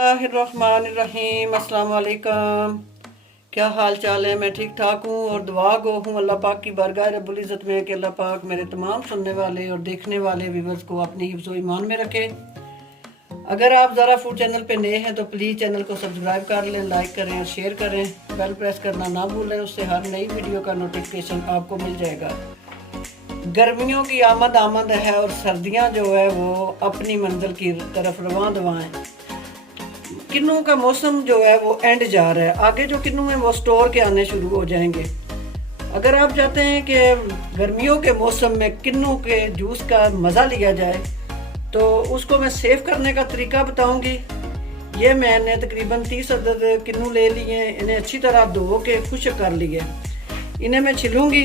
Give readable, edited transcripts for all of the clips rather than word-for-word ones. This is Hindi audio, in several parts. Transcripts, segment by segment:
बिस्मिल्लाहिर्रहमानिर्रहीम। अस्सलाम वालेकुम। क्या हाल चाल है? मैं ठीक ठाक हूँ और दुआ गो हूँ अल्लाह पाक की बारगाह रब्बुल इज़्ज़त में कि अल्लाह पाक मेरे तमाम सुनने वाले और देखने वाले व्यूअर्स को अपनी हिफ्ज़ व ईमान में रखे। अगर आप ज़रा फूड चैनल पे नए हैं तो प्लीज़ चैनल को सब्सक्राइब कर लें, लाइक करें और शेयर करें। बेल प्रेस करना ना भूलें, उससे हर नई वीडियो का नोटिफिकेशन आपको मिल जाएगा। गर्मियों की आमद है और सर्दियाँ जो है वो अपनी मंजिल की तरफ रवां दवां हैं। किन्नू का मौसम जो है वो एंड जा रहा है, आगे जो किन्नू है वो स्टोर के आने शुरू हो जाएंगे। अगर आप चाहते हैं कि गर्मियों के मौसम में किन्नू के जूस का मज़ा लिया जाए तो उसको मैं सेव करने का तरीका बताऊंगी। ये मैंने तकरीबन 30 अदद किन्नू ले लिए, इन्हें अच्छी तरह धो के खुश्क कर लिए। इन्हें मैं छिलूंगी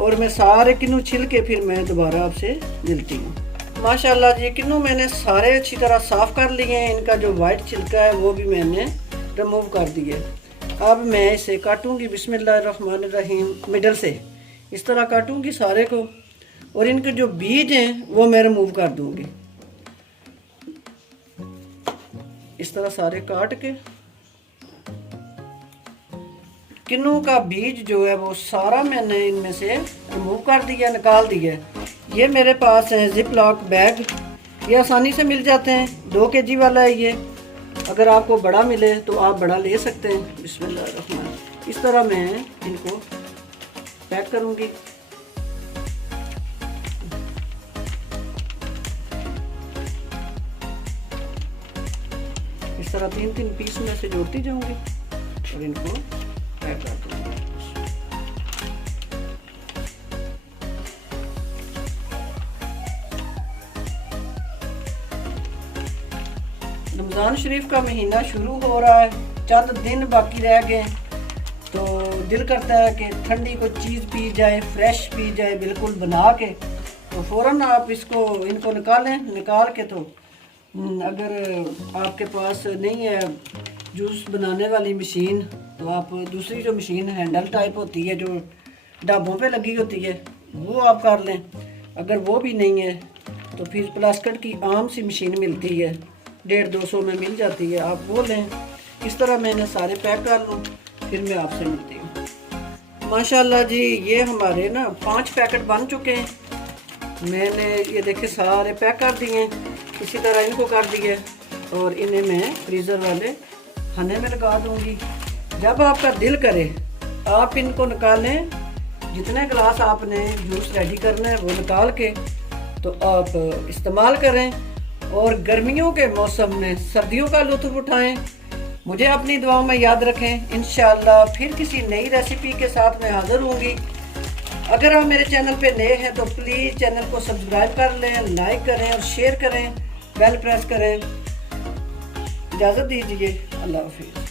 और मैं सारे किन्नू छिल के फिर मैं दोबारा आपसे मिलती हूँ। माशाल्लाह जी, किन्नू मैंने सारे अच्छी तरह साफ़ कर लिए हैं। इनका जो वाइट छिलका है वो भी मैंने रिमूव कर दिया। अब मैं इसे काटूंगी बिस्मिल्लाहिर्रहमानिर्रहीम। मिडल से इस तरह काटूंगी सारे को और इनके जो बीज हैं वो मैं रिमूव कर दूंगी। इस तरह सारे काट के किन्नू का बीज जो है वो सारा मैंने इनमें से रिमूव कर दिया, निकाल दिया। ये मेरे पास है जिप लॉक बैग, ये आसानी से मिल जाते हैं। 2 kg वाला है ये। अगर आपको बड़ा मिले तो आप बड़ा ले सकते हैं। बिस्मिल्लाह। इस तरह मैं इनको पैक करूंगी। इस तरह 3-3 पीस में से जोड़ती जाऊंगी और इनको पैक कर दूंगी। रमज़ान शरीफ का महीना शुरू हो रहा है, चंद दिन बाकी रह गए, तो दिल करता है कि ठंडी कोई चीज़ पी जाए, फ्रेश पी जाए बिल्कुल बना के। तो फ़ौरन आप इनको निकालें। निकाल के तो अगर आपके पास नहीं है जूस बनाने वाली मशीन तो आप दूसरी जो मशीन हैंडल टाइप होती है जो ढाबों पे लगी होती है वो आप कर लें। अगर वो भी नहीं है तो फिर प्लास्टिक की आम सी मशीन मिलती है, 150-200 में मिल जाती है, आप वो लें। इस तरह मैंने सारे पैक कर लूँ, फिर मैं आपसे मिलती हूँ। माशाल्लाह जी, ये हमारे ना 5 पैकेट बन चुके हैं। मैंने ये देखे सारे पैक कर दिए, इसी तरह इनको कर दिए और इन्हें मैं फ्रीज़र वाले खाने में लगा दूँगी। जब आपका दिल करे आप इनको निकालें, जितने गिलास आपने जूस रेडी करना है वो निकाल के तो आप इस्तेमाल करें और गर्मियों के मौसम में सर्दियों का लुत्फ़ उठाएं। मुझे अपनी दुआओं में याद रखें। इंशाअल्लाह फिर किसी नई रेसिपी के साथ मैं हाज़िर होंगी। अगर आप मेरे चैनल पे नए हैं तो प्लीज़ चैनल को सब्सक्राइब कर लें, लाइक करें और शेयर करें, बेल प्रेस करें। इजाज़त दीजिए। अल्लाह हाफ़िज़।